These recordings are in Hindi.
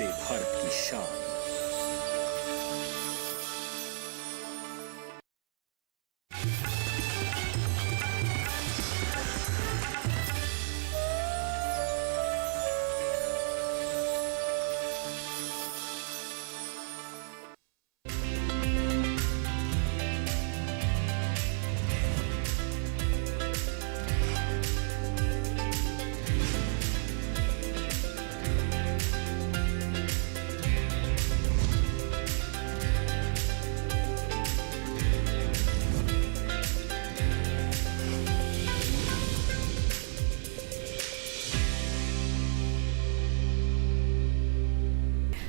वंदे भारत की शान।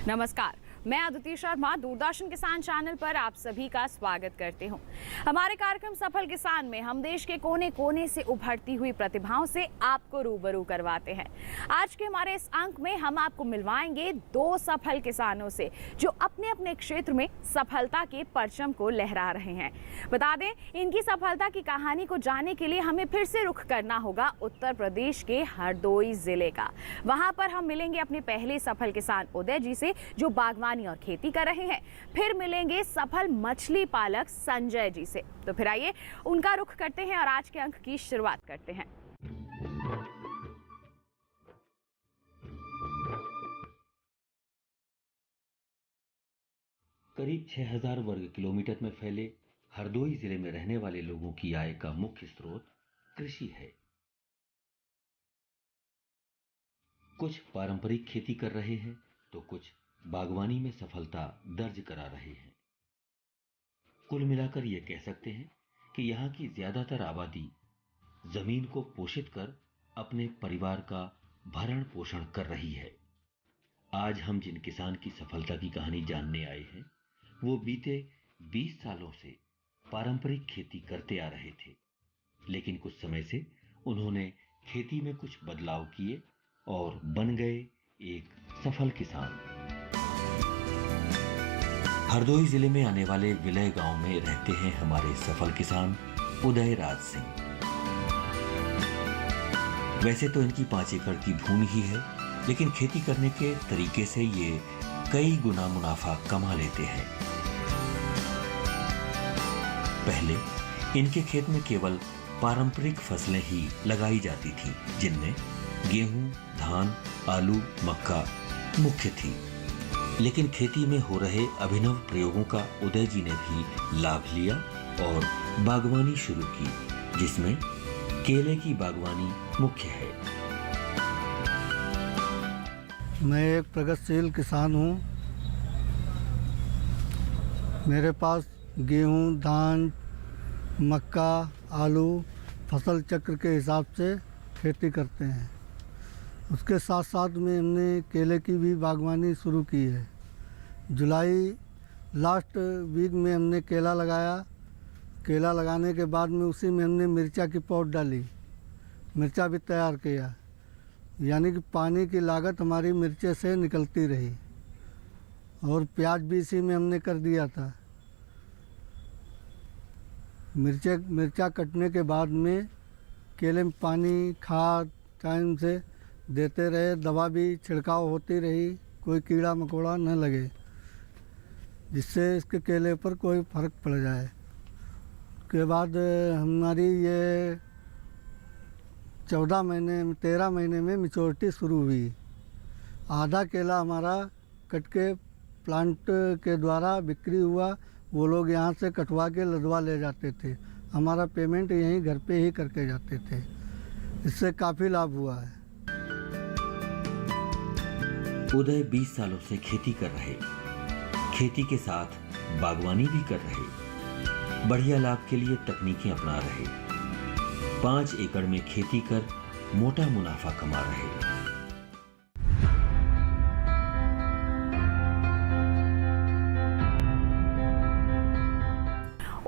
नमस्कार, मैं अदिति शर्मा दूरदर्शन किसान चैनल पर आप सभी का स्वागत करती हूं। हमारे कार्यक्रम सफल किसान में हम देश के कोने कोने से उभरती हुई प्रतिभाओं से आपको रूबरू करवाते हैं। आज के हमारे इस अंक में हम आपको मिलवाएंगे दो सफल किसानों से जो अपने अपने क्षेत्र में सफलता के परचम को लहरा रहे हैं। बता दें, इनकी सफलता की कहानी को जानने के लिए हमें फिर से रुख करना होगा उत्तर प्रदेश के हरदोई जिले का। वहां पर हम मिलेंगे अपने पहले सफल किसान उदय जी से जो बागवानी और खेती कर रहे हैं। फिर मिलेंगे सफल मछली पालक संजय जी से। तो फिर आइए उनका रुख करते हैं और आज के अंक की शुरुआत करते हैं। करीब 6000 वर्ग किलोमीटर में फैले हरदोई जिले में रहने वाले लोगों की आय का मुख्य स्रोत कृषि है। कुछ पारंपरिक खेती कर रहे हैं तो कुछ बागवानी में सफलता दर्ज करा रहे हैं। कुल मिलाकर यह कह सकते हैं कि यहाँ की ज्यादातर आबादी जमीन को पोषित कर अपने परिवार का भरण पोषण कर रही है। आज हम जिन किसान की सफलता की कहानी जानने आए हैं वो बीते 20 सालों से पारंपरिक खेती करते आ रहे थे, लेकिन कुछ समय से उन्होंने खेती में कुछ बदलाव किए और बन गए एक सफल किसान। हरदोई जिले में आने वाले विलय गांव में रहते हैं हमारे सफल किसान उदय राज सिंह। वैसे तो इनकी 5 एकड़ की भूमि ही है, लेकिन खेती करने के तरीके से ये कई गुना मुनाफा कमा लेते हैं। पहले इनके खेत में केवल पारंपरिक फसलें ही लगाई जाती थी, जिनमें गेहूं, धान, आलू, मक्का मुख्य थी। लेकिन खेती में हो रहे अभिनव प्रयोगों का उदय जी ने भी लाभ लिया और बागवानी शुरू की, जिसमें केले की बागवानी मुख्य है। मैं एक प्रगतिशील किसान हूँ। मेरे पास गेहूँ, धान, मक्का, आलू फसल चक्र के हिसाब से खेती करते हैं। उसके साथ साथ में हमने केले की भी बागवानी शुरू की है। जुलाई लास्ट वीक में हमने केला लगाया। केला लगाने के बाद में उसी में हमने मिर्चा की पौध डाली, मिर्चा भी तैयार किया, यानी कि पानी की लागत हमारी मिर्चे से निकलती रही। और प्याज भी इसी में हमने कर दिया था। मिर्चा कटने के बाद में केले में पानी, खाद टाइम से देते रहे, दवा भी छिड़काव होती रही, कोई कीड़ा मकोड़ा न लगे, जिससे इसके केले पर कोई फर्क पड़ जाए। उसके बाद हमारी ये 13 महीने में मैच्योरिटी शुरू हुई। आधा केला हमारा कट के प्लांट के द्वारा बिक्री हुआ। वो लोग यहाँ से कटवा के लदवा ले जाते थे। हमारा पेमेंट यहीं घर पे ही करके जाते थे। इससे काफ़ी लाभ हुआ है। उदय 20 सालों से खेती कर रहे, खेती के साथ बागवानी भी कर रहे, बढ़िया लाभ के लिए तकनीकें अपना रहे, 5 एकड़ में खेती कर मोटा मुनाफा कमा रहे।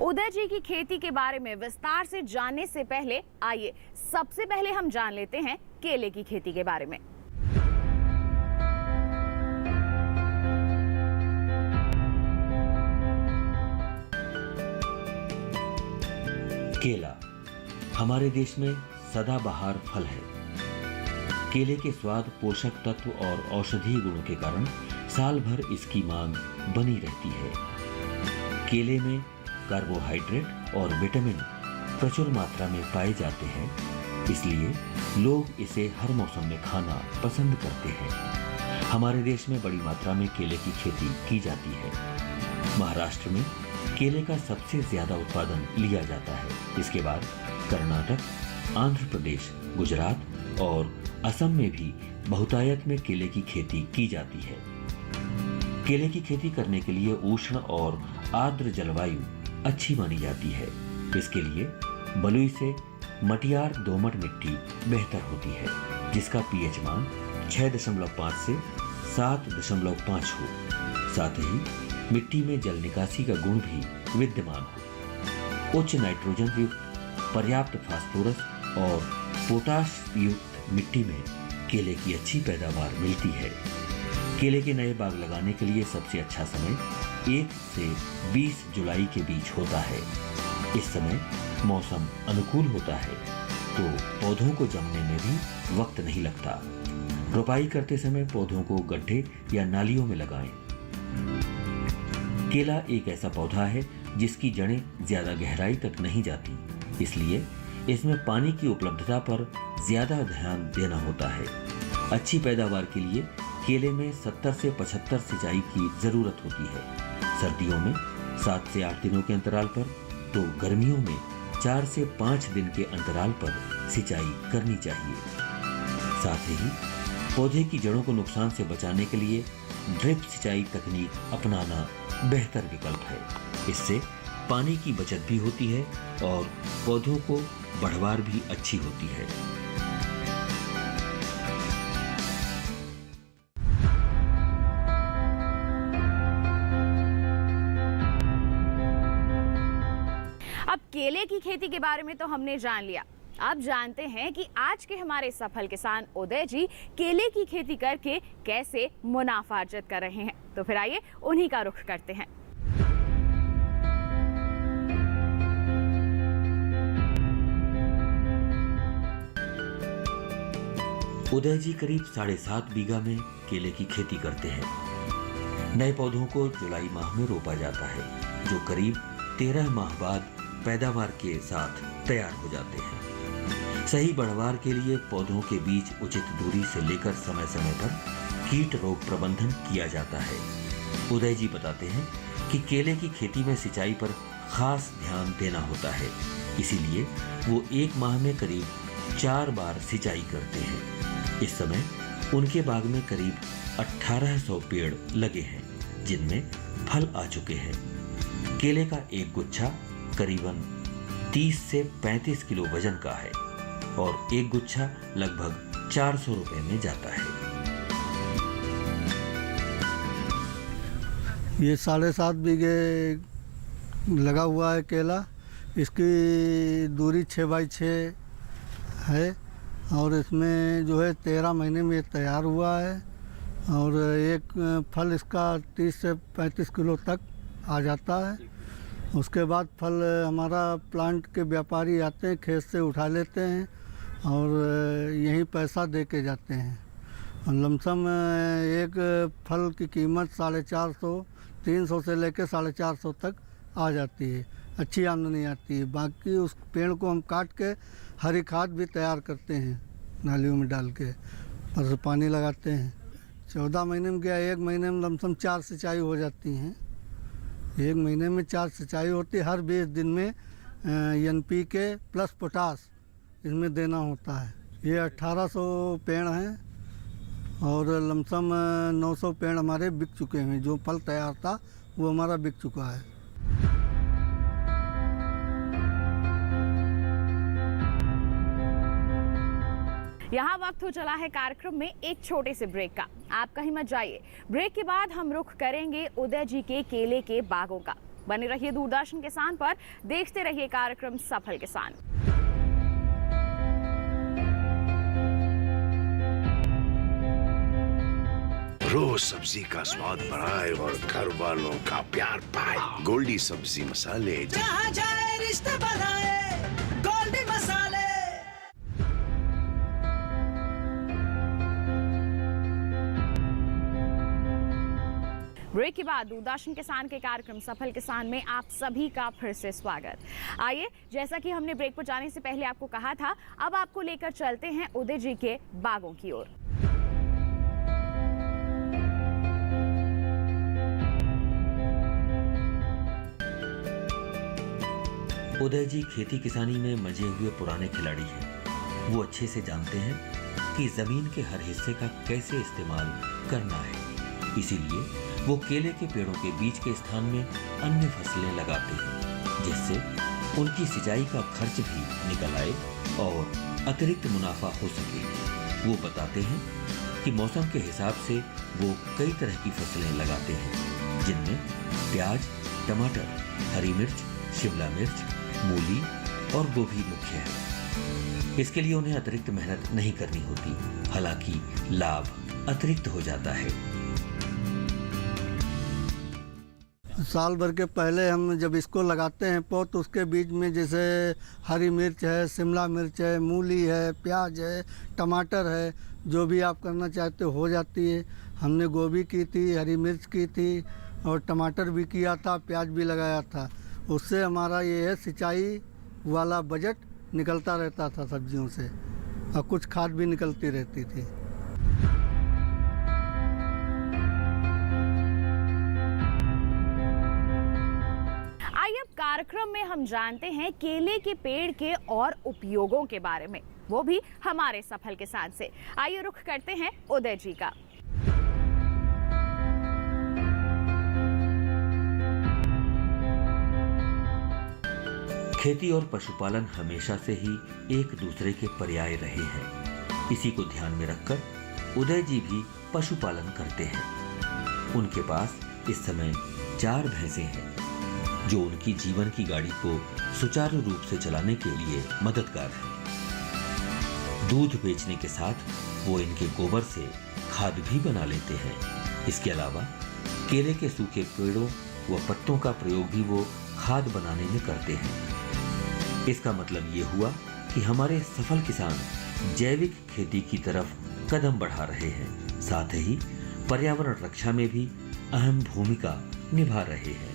उदय जी की खेती के बारे में विस्तार से जानने से पहले आइए सबसे पहले हम जान लेते हैं केले की खेती के बारे में। केला हमारे देश में सदाबहार फल है। केले के स्वाद, पोषक तत्व और औषधीय गुणों के कारण साल भर इसकी मांग बनी रहती है। केले में कार्बोहाइड्रेट और विटामिन प्रचुर मात्रा में पाए जाते हैं, इसलिए लोग इसे हर मौसम में खाना पसंद करते हैं। हमारे देश में बड़ी मात्रा में केले की खेती की जाती है। महाराष्ट्र में केले का सबसे ज्यादा उत्पादन लिया जाता है। इसके बाद कर्नाटक, आंध्र प्रदेश, गुजरात और असम में भी बहुतायत में केले की खेती की जाती है। केले की खेती करने के लिए उष्ण और आर्द्र जलवायु अच्छी मानी जाती है। इसके लिए बलुई से मटियार दोमट मिट्टी बेहतर होती है, जिसका पीएच मान 6.5 से 7.5 हो। साथ ही मिट्टी में जल निकासी का गुण भी विद्यमान हो। उच्च नाइट्रोजन युक्त, पर्याप्त फास्फोरस और पोटाश युक्त मिट्टी में केले की अच्छी पैदावार मिलती है। केले के नए बाग लगाने के लिए सबसे अच्छा समय 1 से 20 जुलाई के बीच होता है। इस समय मौसम अनुकूल होता है, तो पौधों को जमने में भी वक्त नहीं लगता। रोपाई करते समय पौधों को गड्ढे या नालियों में लगाएं। केला एक ऐसा पौधा है जिसकी जड़ें ज्यादा गहराई तक नहीं जाती, इसलिए इसमें पानी की उपलब्धता पर ज्यादा ध्यान देना होता है। अच्छी पैदावार के लिए केले में 70 से 75 सिंचाई की जरूरत होती है। सर्दियों में 7 से 8 दिनों के अंतराल पर, तो गर्मियों में 4 से 5 दिन के अंतराल पर सिंचाई करनी चाहिए। साथ ही पौधे की जड़ों को नुकसान से बचाने के लिए ड्रिप सिंचाई तकनीक अपनाना बेहतर विकल्प है। इससे पानी की बचत भी होती है और पौधों को बढ़वार भी अच्छी होती है। अब केले की खेती के बारे में तो हमने जान लिया। अब जानते हैं कि आज के हमारे सफल किसान उदय जी केले की खेती करके कैसे मुनाफा अर्जित कर रहे हैं। तो फिर आइए उन्हीं का रुख करते हैं। उदय जी करीब 7.5 बीघा में केले की खेती करते हैं। नए पौधों को जुलाई माह में रोपा जाता है, जो करीब 13 माह बाद पैदावार के साथ तैयार हो जाते हैं। सही बढ़वार के लिए पौधों के बीच उचित दूरी से लेकर समय समय पर कीट रोग प्रबंधन किया जाता है। उदय जी बताते हैं कि केले की खेती में सिंचाई पर खास ध्यान देना होता है, इसीलिए वो 1 माह में करीब 4 बार सिंचाई करते हैं। इस समय उनके बाग में करीब 1800 पेड़ लगे हैं, जिनमें फल आ चुके हैं। केले का एक गुच्छा करीबन 30 से 35 किलो वजन का है और एक गुच्छा लगभग 400 रुपए में जाता है। ये 7.5 बीघे लगा हुआ है केला। इसकी दूरी 6 बाई 6 है और इसमें जो है 13 महीने में तैयार हुआ है और एक फल इसका 30 से 35 किलो तक आ जाता है। उसके बाद फल हमारा प्लांट के व्यापारी आते हैं, खेत से उठा लेते हैं और यहीं पैसा दे के जाते हैं। लमसम एक फल की कीमत 450, 300 से लेकर 450 तक आ जाती है। अच्छी आमदनी आती है। बाकी उस पेड़ को हम काट के हरी खाद भी तैयार करते हैं, नालियों में डाल के पर पानी लगाते हैं। 14 महीने में क्या, 1 महीने में लमसम 4 सिंचाई हो जाती हैं। 1 महीने में 4 सिंचाई होती है। हर 20 दिन में NPK प्लस पोटास इसमें देना होता है। ये 1800 पेड़ हैं और लमसम 900 पेड़ हमारे बिक चुके हैं। जो फल तैयार था वो हमारा बिक चुका है। यहाँ वक्त हो चला है कार्यक्रम में एक छोटे से ब्रेक का। आप कहीं मत जाइए। ब्रेक के बाद हम रुख करेंगे उदय जी के केले के बागों का। बने रहिए दूरदर्शन किसान पर, देखते रहिए कार्यक्रम सफल किसान। रोज सब्जी का स्वाद बढ़ाए और घर वालों का प्यार पाए। गोल्डी सब्जी मसाले, जहाँ जाए रिश्ते बढ़ाए, गोल्डी मसाले। ब्रेक के बाद दूरदर्शन किसान के कार्यक्रम सफल किसान में आप सभी का फिर से स्वागत। आइए, जैसा कि हमने ब्रेक पर जाने से पहले आपको कहा था, अब आपको लेकर चलते हैं उदय जी के बागों की ओर। उदय जी खेती किसानी में मंजे हुए पुराने खिलाड़ी हैं। वो अच्छे से जानते हैं कि जमीन के हर हिस्से का कैसे इस्तेमाल करना है। इसीलिए वो केले के पेड़ों के बीच के स्थान में अन्य फसलें लगाते हैं, जिससे उनकी सिंचाई का खर्च भी निकल आए और अतिरिक्त मुनाफा हो सके। वो बताते हैं कि मौसम के हिसाब से वो कई तरह की फसलें लगाते हैं, जिनमें प्याज, टमाटर, हरी मिर्च, शिमला मिर्च, मूली और गोभी मुख्य है। इसके लिए उन्हें अतिरिक्त मेहनत नहीं करनी होती, हालांकि लाभ अतिरिक्त हो जाता है। साल भर के पहले हम जब इसको लगाते हैं पौध, तो उसके बीच में जैसे हरी मिर्च है, शिमला मिर्च है, मूली है, प्याज है, टमाटर है, जो भी आप करना चाहते हो जाती है। हमने गोभी की थी, हरी मिर्च की थी और टमाटर भी किया था, प्याज भी लगाया था। उससे हमारा ये है सिंचाई वाला बजट निकलता रहता था सब्जियों से, और कुछ खाद भी निकलती रहती थी। आइए, अब कार्यक्रम में हम जानते हैं केले के पेड़ के और उपयोगों के बारे में, वो भी हमारे सफल किसान से। आइए रुख करते हैं उदय जी का। खेती और पशुपालन हमेशा से ही एक दूसरे के पर्याय रहे हैं। इसी को ध्यान में रखकर उदय जी भी पशुपालन करते हैं। उनके पास इस समय 4 भैंसें हैं, जो उनकी जीवन की गाड़ी को सुचारू रूप से चलाने के लिए मददगार है। दूध बेचने के साथ वो इनके गोबर से खाद भी बना लेते हैं। इसके अलावा केले के सूखे पेड़ों व पत्तों का प्रयोग भी वो खाद बनाने में करते हैं। इसका मतलब ये हुआ कि हमारे सफल किसान जैविक खेती की तरफ कदम बढ़ा रहे हैं, साथ ही पर्यावरण रक्षा में भी अहम भूमिका निभा रहे हैं।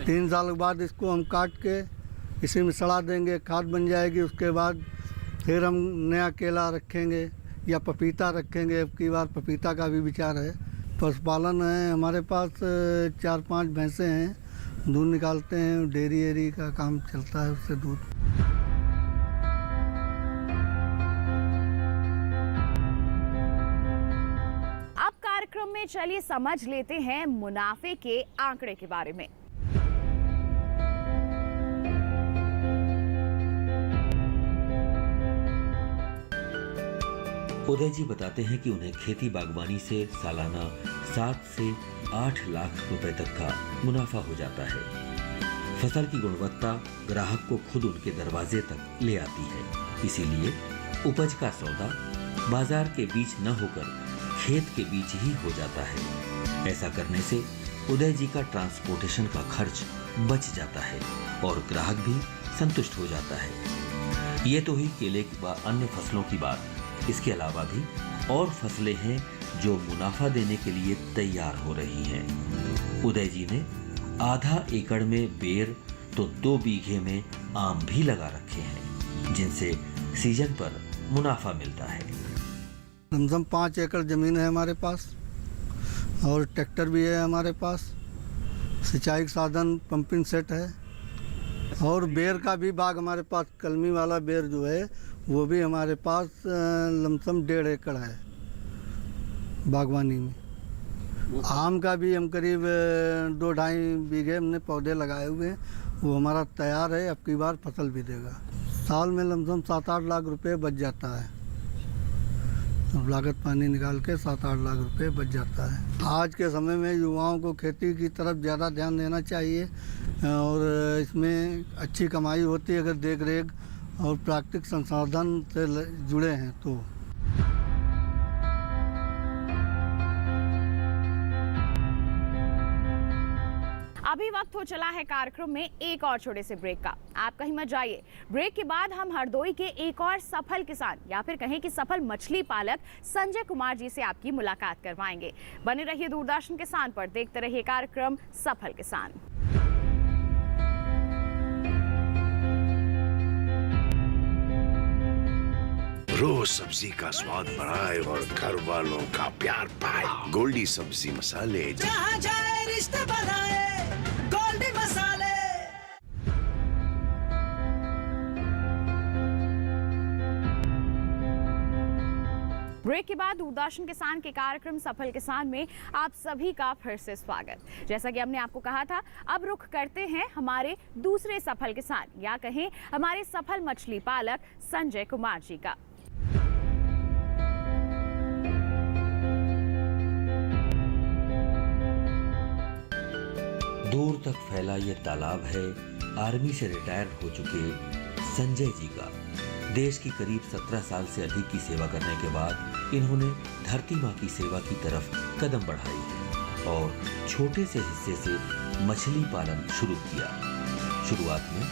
3 साल के बाद इसको हम काट के इसी में सड़ा देंगे, खाद बन जाएगी। उसके बाद फिर हम नया केला रखेंगे या पपीता रखेंगे। अब की बार पपीता का भी विचार है। पशुपालन है हमारे पास, 4-5 भैंसें हैं, दूध निकालते हैं, डेयरी एरी का काम चलता है, उससे दूध। अब कार्यक्रम में चलिए समझ लेते हैं मुनाफे के आंकड़े के बारे में। उदय जी बताते हैं कि उन्हें खेती बागवानी से सालाना 7 से 8 लाख रुपए तक का मुनाफा हो जाता है। फसल की गुणवत्ता ग्राहक को खुद उनके दरवाजे तक ले आती है, इसीलिए उपज का सौदा बाजार के बीच न होकर खेत के बीच ही हो जाता है। ऐसा करने से उदय जी का ट्रांसपोर्टेशन का खर्च बच जाता है और ग्राहक भी संतुष्ट हो जाता है। ये तो ही केले व अन्य फसलों की बात। इसके अलावा भी और फसलें हैं जो मुनाफा देने के लिए तैयार हो रही हैं। उदय जी ने आधा एकड़ में बेर तो 2 बीघे में आम भी लगा रखे हैं, जिनसे सीजन पर मुनाफा मिलता है। लमसम 5 एकड़ जमीन है हमारे पास और ट्रैक्टर भी है हमारे पास। सिंचाई का साधन पंपिंग सेट है और बेर का भी बाग हमारे पास। कलमी वाला बेर जो है वो भी हमारे पास लमसम 1.5 एकड़ है बागवानी में। आम का भी हम करीब 2-2.5 बीघे हमने पौधे लगाए हुए हैं, वो हमारा तैयार है, अब की बार फसल भी देगा। साल में लमसम 7-8 लाख रुपए बच जाता है। लागत पानी निकाल के 7-8 लाख रुपए बच जाता है। आज के समय में युवाओं को खेती की तरफ ज़्यादा ध्यान देना चाहिए और इसमें अच्छी कमाई होती है अगर देख रेख और प्राकृतिक संसाधन से जुड़े हैं तो। अभी वक्त वक्त हो चला है कार्यक्रम में एक और छोटे से ब्रेक का। आप कहीं मत जाइए। ब्रेक के बाद हम हरदोई के एक और सफल किसान या फिर कहें कि सफल मछली पालक संजय कुमार जी से आपकी मुलाकात करवाएंगे। बने रहिए दूरदर्शन किसान पर, देखते रहिए कार्यक्रम सफल किसान। रोज सब्जी का स्वाद बढ़ाए और घर वालों का प्यार पाए। गोल्डी सब्जी मसाले, जहाँ जाए रिश्ते बनाए गोल्डी मसाले। ब्रेक के बाद दूरदर्शन किसान के कार्यक्रम सफल किसान में आप सभी का फिर से स्वागत। जैसा कि हमने आपको कहा था, अब रुख करते हैं हमारे दूसरे सफल किसान या कहें हमारे सफल मछली पालक संजय कुमार जी का। दूर तक फैला ये तालाब है आर्मी से रिटायर हो चुके संजय जी का। देश की करीब 17 साल से अधिक की सेवा करने के बाद इन्होंने धरती माँ की सेवा की तरफ कदम बढ़ाई है और छोटे से हिस्से से मछली पालन शुरू किया। शुरुआत में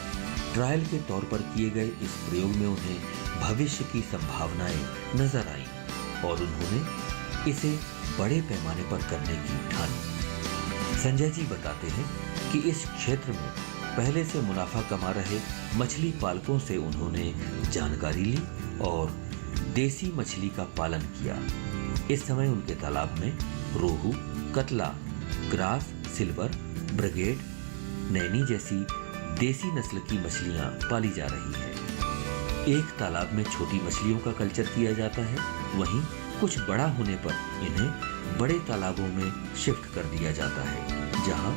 ट्रायल के तौर पर किए गए इस प्रयोग में उन्हें भविष्य की संभावनाएं नजर आईं और उन्होंने इसे बड़े पैमाने पर करने की ठानी। संजय जी बताते हैं कि इस क्षेत्र में पहले से मुनाफा कमा रहे मछली पालकों से उन्होंने जानकारी ली और देसी मछली का पालन किया। इस समय उनके तालाब में रोहू, कतला, ग्रास, सिल्वर, ब्रिगेड, नैनी जैसी देसी नस्ल की मछलियां पाली जा रही हैं। एक तालाब में छोटी मछलियों का कल्चर किया जाता है, वहीं कुछ बड़ा होने पर इन्हें बड़े तालाबों में शिफ्ट कर दिया जाता है, जहां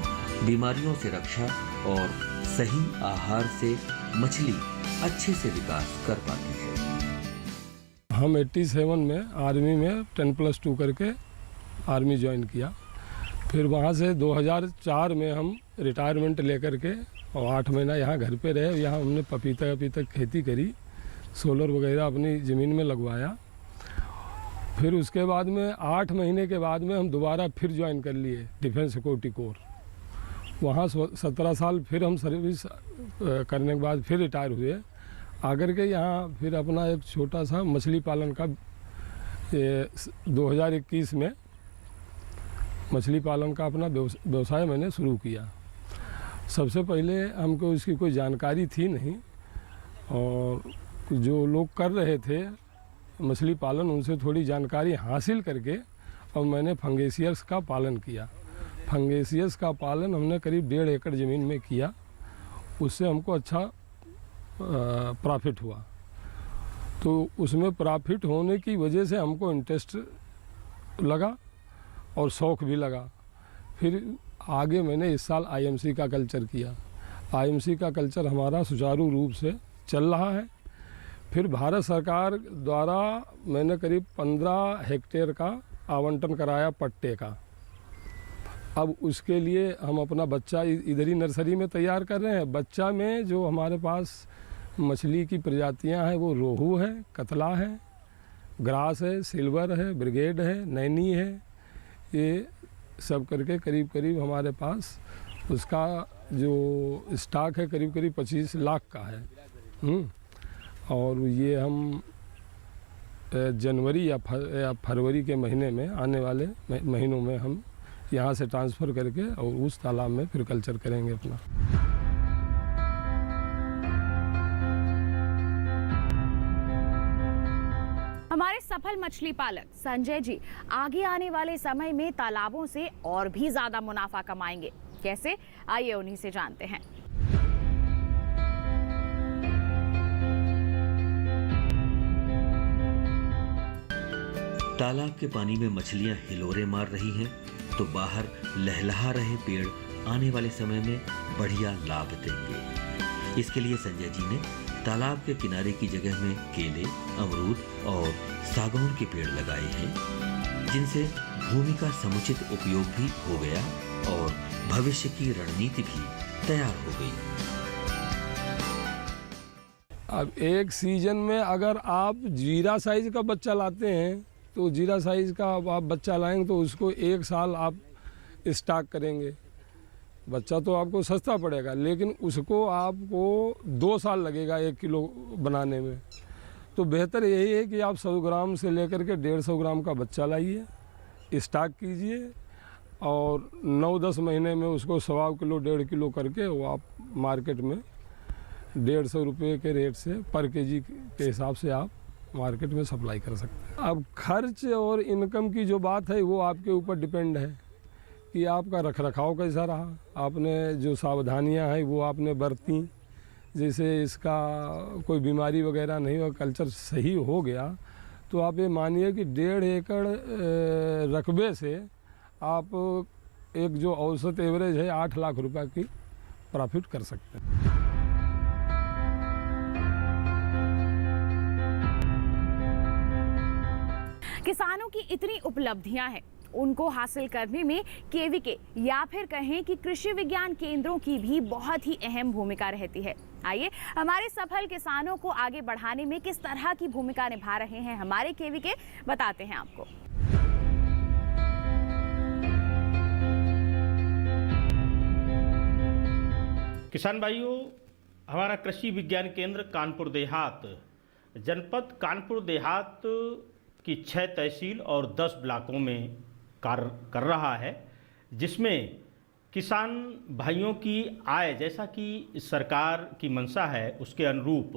बीमारियों से रक्षा और सही आहार से मछली अच्छे से विकास कर पाती है। हम 87 में आर्मी में 10+2 करके आर्मी ज्वाइन किया। फिर वहाँ से 2004 में हम रिटायरमेंट लेकर के और 8 महीना यहाँ घर पे रहे। यहाँ हमने पपीता खेती करी, सोलर वगैरह अपनी ज़मीन में लगवाया। फिर उसके बाद में 8 महीने के बाद में हम दोबारा फिर ज्वाइन कर लिए डिफेंस सिक्योरिटी कोर। वहाँ 17 साल फिर हम सर्विस करने के बाद फिर रिटायर हुए। आकर के यहाँ फिर अपना एक छोटा सा मछली पालन का 2021 में मछली पालन का अपना व्यवसाय मैंने शुरू किया। सबसे पहले हमको इसकी कोई जानकारी थी नहीं और जो लोग कर रहे थे मछली पालन, उनसे थोड़ी जानकारी हासिल करके और मैंने फंगेसियस का पालन किया। फंगेसियस का पालन हमने करीब 1.5 एकड़ ज़मीन में किया। उससे हमको अच्छा प्रॉफिट हुआ। तो उसमें प्रॉफिट होने की वजह से हमको इंटरेस्ट लगा और शौक़ भी लगा। फिर आगे मैंने इस साल आईएमसी का कल्चर किया। आईएमसी का कल्चर हमारा सुचारू रूप से चल रहा है। फिर भारत सरकार द्वारा मैंने करीब 15 हेक्टेयर का आवंटन कराया पट्टे का। अब उसके लिए हम अपना बच्चा इधर ही नर्सरी में तैयार कर रहे हैं। बच्चा में जो हमारे पास मछली की प्रजातियां हैं वो रोहू है, कतला है, ग्रास है, सिल्वर है, ब्रिगेड है, नैनी है। ये सब करके करीब करीब हमारे पास उसका जो स्टॉक है करीब करीब 25 लाख का है। और ये हम जनवरी या फरवरी के महीने में आने वाले महीनों में हम यहाँ से ट्रांसफ़र करके और उस तालाब में फिर कल्चर करेंगे अपना। हमारे सफल मछली पालक संजय जी आगे आने वाले समय में तालाबों से और भी ज़्यादा मुनाफा कमाएंगे। कैसे, आइए उन्हीं से जानते हैं। तालाब के पानी में मछलियां हिलोरे मार रही हैं, तो बाहर लहलहा रहे पेड़ आने वाले समय में बढ़िया लाभ देंगे। इसके लिए संजय जी ने तालाब के किनारे की जगह में केले, अमरूद और सागौन के पेड़ लगाए हैं, जिनसे भूमि का समुचित उपयोग भी हो गया और भविष्य की रणनीति भी तैयार हो गई। अब एक सीजन में अगर आप जीरा साइज का बच्चा लाते हैं तो जीरा साइज का आप बच्चा लाएंगे तो उसको 1 साल आप स्टॉक करेंगे। बच्चा तो आपको सस्ता पड़ेगा, लेकिन उसको आपको 2 साल लगेगा 1 किलो बनाने में। तो बेहतर यही है कि आप 100 ग्राम से लेकर के 150 ग्राम का बच्चा लाइए, स्टॉक कीजिए और 9-10 महीने में उसको 1.25 किलो 1.5 किलो करके वो आप मार्केट में 150 रुपये के रेट से पर केजी के हिसाब से आप मार्केट में सप्लाई कर सकते हैं। अब खर्च और इनकम की जो बात है वो आपके ऊपर डिपेंड है कि आपका रखरखाव कैसा रहा, आपने जो सावधानियां हैं वो आपने बरती। जैसे इसका कोई बीमारी वगैरह नहीं और कल्चर सही हो गया तो आप ये मानिए कि 1.5 एकड़ रकबे से आप एक जो औसत एवरेज है 8 लाख रुपए की प्रॉफिट कर सकते हैं। किसानों की इतनी उपलब्धियां हैं, उनको हासिल करने में केवीके या फिर कहें कि कृषि विज्ञान केंद्रों की भी बहुत ही अहम भूमिका रहती है। आइए हमारे सफल किसानों को आगे बढ़ाने में किस तरह की भूमिका निभा रहे हैं हमारे केवीके, बताते हैं आपको। किसान भाइयों, हमारा कृषि विज्ञान केंद्र कानपुर देहात जनपद कानपुर देहात की 6 तहसील और 10 ब्लॉकों में कार्य कर रहा है, जिसमें किसान भाइयों की आय, जैसा कि सरकार की मंशा है उसके अनुरूप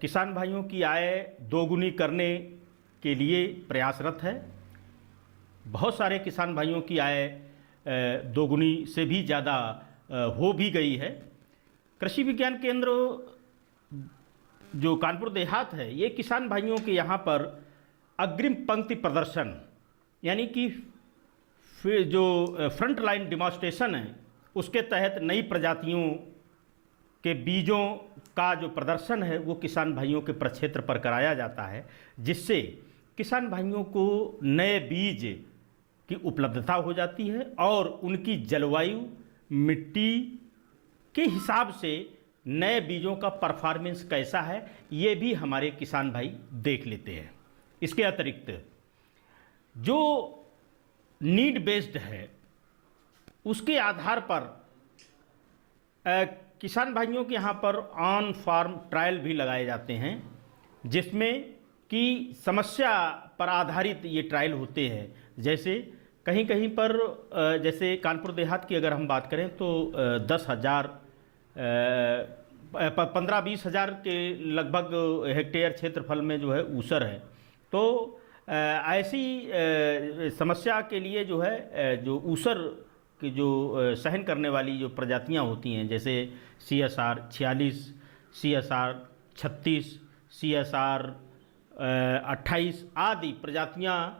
किसान भाइयों की आय दोगुनी करने के लिए प्रयासरत है। बहुत सारे किसान भाइयों की आय दोगुनी से भी ज़्यादा हो भी गई है। कृषि विज्ञान केंद्र जो कानपुर देहात है, ये किसान भाइयों के यहाँ पर अग्रिम पंक्ति प्रदर्शन यानी कि फिर जो फ्रंट लाइन डिमॉन्स्ट्रेशन है उसके तहत नई प्रजातियों के बीजों का जो प्रदर्शन है वो किसान भाइयों के प्रक्षेत्र पर कराया जाता है, जिससे किसान भाइयों को नए बीज की उपलब्धता हो जाती है और उनकी जलवायु मिट्टी के हिसाब से नए बीजों का परफॉर्मेंस कैसा है ये भी हमारे किसान भाई देख लेते हैं। इसके अतिरिक्त जो नीड बेस्ड है उसके आधार पर किसान भाइयों के यहाँ पर ऑन फार्म ट्रायल भी लगाए जाते हैं, जिसमें कि समस्या पर आधारित ये ट्रायल होते हैं। जैसे कहीं कहीं पर जैसे कानपुर देहात की अगर हम बात करें तो 10,000 15-20 हज़ार के लगभग हेक्टेयर क्षेत्रफल में जो है ऊसर है। तो ऐसी समस्या के लिए जो है जो ऊसर की जो सहन करने वाली जो प्रजातियां होती हैं, जैसे CSR 46, CSR 36, CSR 28 आदि प्रजातियां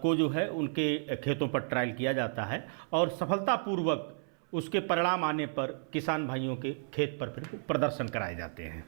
को जो है उनके खेतों पर ट्रायल किया जाता है और सफलतापूर्वक उसके परिणाम आने पर किसान भाइयों के खेत पर फिर प्रदर्शन कराए जाते हैं।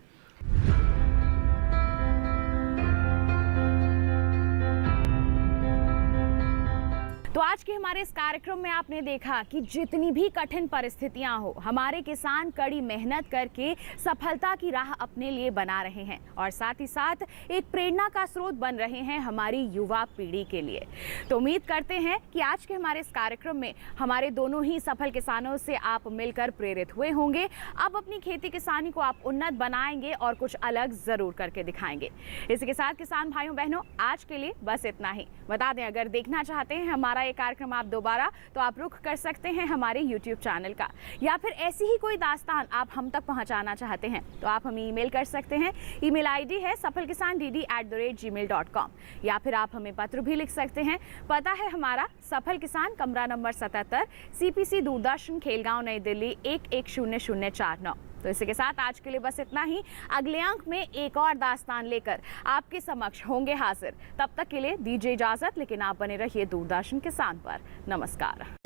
तो आज के हमारे इस कार्यक्रम में आपने देखा कि जितनी भी कठिन परिस्थितियां हो, हमारे किसान कड़ी मेहनत करके सफलता की राह अपने लिए बना रहे हैं और साथ ही साथ एक प्रेरणा का स्रोत बन रहे हैं हमारी युवा पीढ़ी के लिए। तो उम्मीद करते हैं कि आज के हमारे इस कार्यक्रम में हमारे दोनों ही सफल किसानों से आप मिलकर प्रेरित हुए होंगे। अब अपनी खेती किसानी को आप उन्नत बनाएंगे और कुछ अलग जरूर करके दिखाएंगे। इसी के साथ किसान भाइयों बहनों, आज के लिए बस इतना ही। बता दें, अगर देखना चाहते हैं हमारा ये कार्यक्रम आप दोबारा, तो आप रुख कर सकते हैं हमारे YouTube चैनल का, या फिर ऐसी ही कोई दास्तान आप हम तक पहुंचाना चाहते हैं तो आप हमें ईमेल कर सकते हैं। ईमेल आईडी है safalkisandd@gmail.com, या फिर आप हमें पत्र भी लिख सकते हैं। पता है हमारा सफल किसान, कमरा नंबर 77, CPC दूरदर्शन, खेलगांव, नई दिल्ली 110049। तो इसी के साथ आज के लिए बस इतना ही। अगले अंक में एक और दास्तान लेकर आपके समक्ष होंगे हाजिर। तब तक के लिए दीजिए इजाजत, लेकिन आप बने रहिए दूरदर्शन किसान पर। नमस्कार।